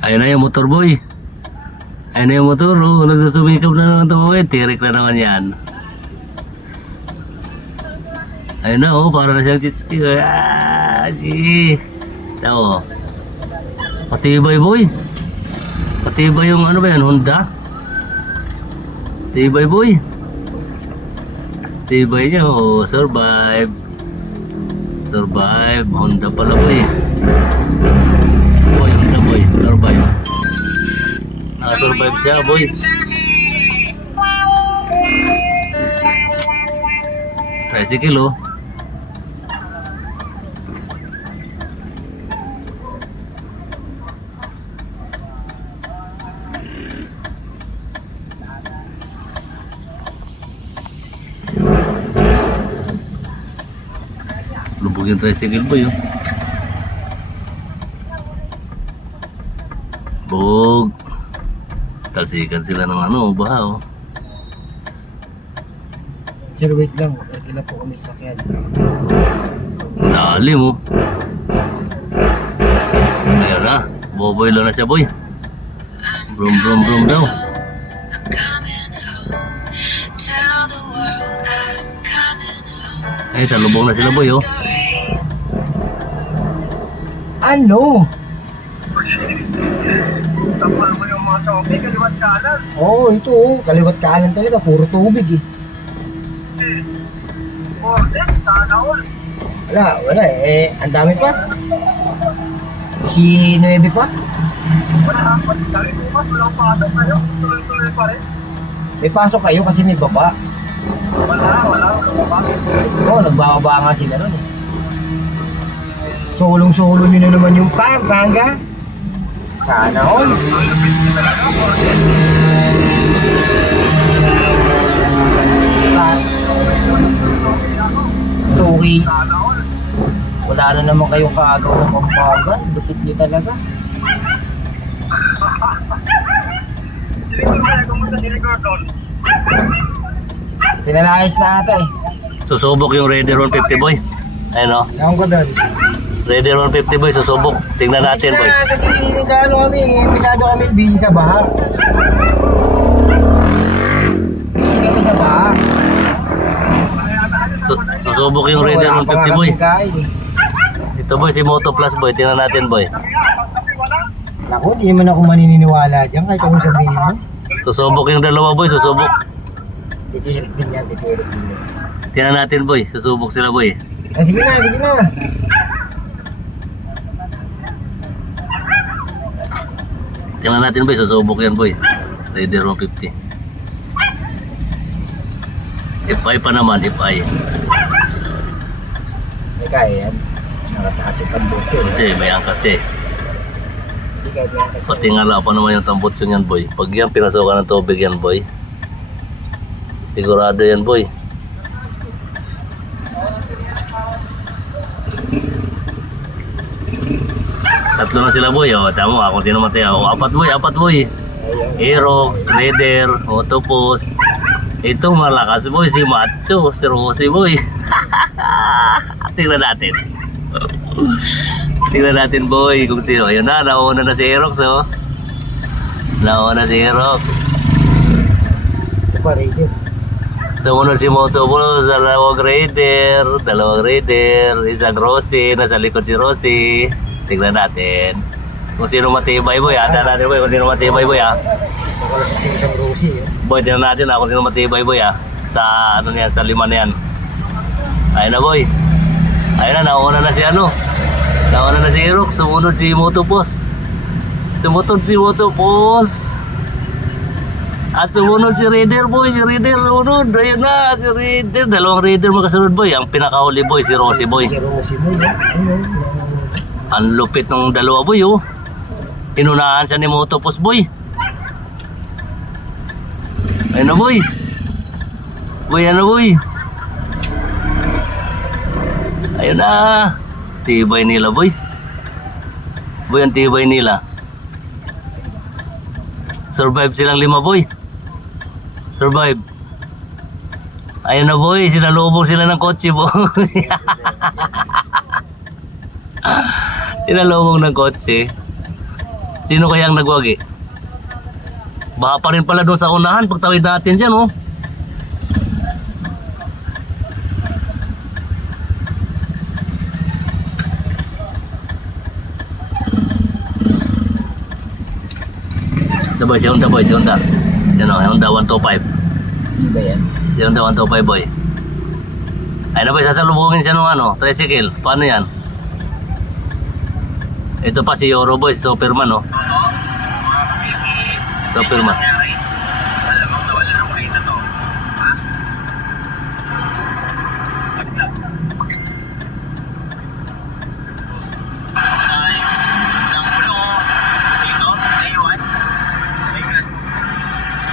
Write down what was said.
Ayun na yung motor boy. Ayun na yung motor. Oh. Nagsusumikap na naman ito boy. Tirik na naman yan. Ayun na oh. Para na siyang jet ski. Ah, gee. Ito oh. Patibay boy. Patibay yung ano ba yan? Honda? Patibay boy. Patibay niya oh. Survive. Survive. Honda pala boy. Boy, Honda boy. Survive. Nakasurvive siya boy. Tricycle oh. Lubog yung tricycle boy oh. Bug. Talsikan sila ng ano, baha oh. Sir, wait lang. Pwede na po kami sa sakyan. Lalim oh. Ayan na. Boboylo na siya boy. Brum brum brum daw. Ay, salubong na sila boy oh. Ano? Oo, ito oh. Kaliwat kanan talaga. Puro tubig eh. Wala eh. Ang dami pa. Si 9 pa. May pasok kayo kasi may baba. Oo, nagbababa nga sila nun eh. Sulong-sulo nyo na naman yung Pampanga. Sana all. Sorry. Wala na naman kayong kaagaw ng Pampanga. Lupit nyo talaga. Pinalayas na ata eh. Susubok yung Raider 150 boy. Ayun oh. Ewan ko doon. Raider 150 boy, susubok. Tingnan natin boy. Kasi nagkaano kami, masyado kami busy sa baha. Busy kami sa baha. Susubok yung Raider 150 boy. Ito boy, si Moto Plus boy. Tingnan natin boy. Naku, di naman ako maniniwala dyan kahit akong sabihin mo. Susubok yung dalawa boy, susubok. Titirik din yan, titirik din yan. Tingnan natin boy, susubok sila boy. Sige na, sige na. Tingnan natin boy, susubok yan boy. Raider 150. FI pa naman, FI. May kaya yan. Nakataas yung tambot yun. Hindi, may angkas eh. Hindi kaya yan kasi. Pati nga pa naman yung tambot yun yan boy. Pag yan pinasukan ng tubig yan boy. Sigurado yan boy. Tatlo na sila boy. O, tama ako sino matay. O, apat boy. Aerox, Raider, Autopus. Itong malakas boy, si Macho, si Rosy boy. Tingnan natin. Tingnan natin boy kung sino. Ayun na, nauna na si Aerox oh. Nauna si Aerox. Ito pa, radio. Sumunod si Motopus, dalawang Raider, isang Rosy, nasa likod si Rosy. Tingnan natin. Kung sino matibay boy, tingnan natin boy kung sino matibay boy ah. Wala sa isang Rosie eh. Boy, tingnan natin kung sino matibay boy ah. Sa ano niyan, sa lima na yan. Ayun na boy. Ayun na, nauna na si ano. Nauna na si Aerox, sumunod si Motopus. Sumunod si Motopus. At sumunod si Raider boy, si Raider sumunod. Ayun na, si Raider. Dalawang Raider magkasunod boy. Ang pinakahuli boy, si Rosy boy. Si Rosie mo yun. Ang lupit ng dalawa boy oh. Inunahan siya ni Motopus boy. Ayun na boy. Boy, ano boy? Ayun na. Tibay nila boy. Boy, ang tibay nila. Survive silang 5 boy. Survive. Ayun na boy, sinalubong sila ng kotse boy. Sinalubong ng kotse. Sino kaya ang nagwagi? Baka pa rin pala doon sa unahan pagtawid natin dyan, oh. Si Honda boy, si Honda. Yan o, Honda 125. Hindi ba yan? Si Honda 125 boy. Ay na boy, sasalubungin siya nung ano, tricycle. Paano yan? Ito pa si Euro boy, si Superman oh. Superman.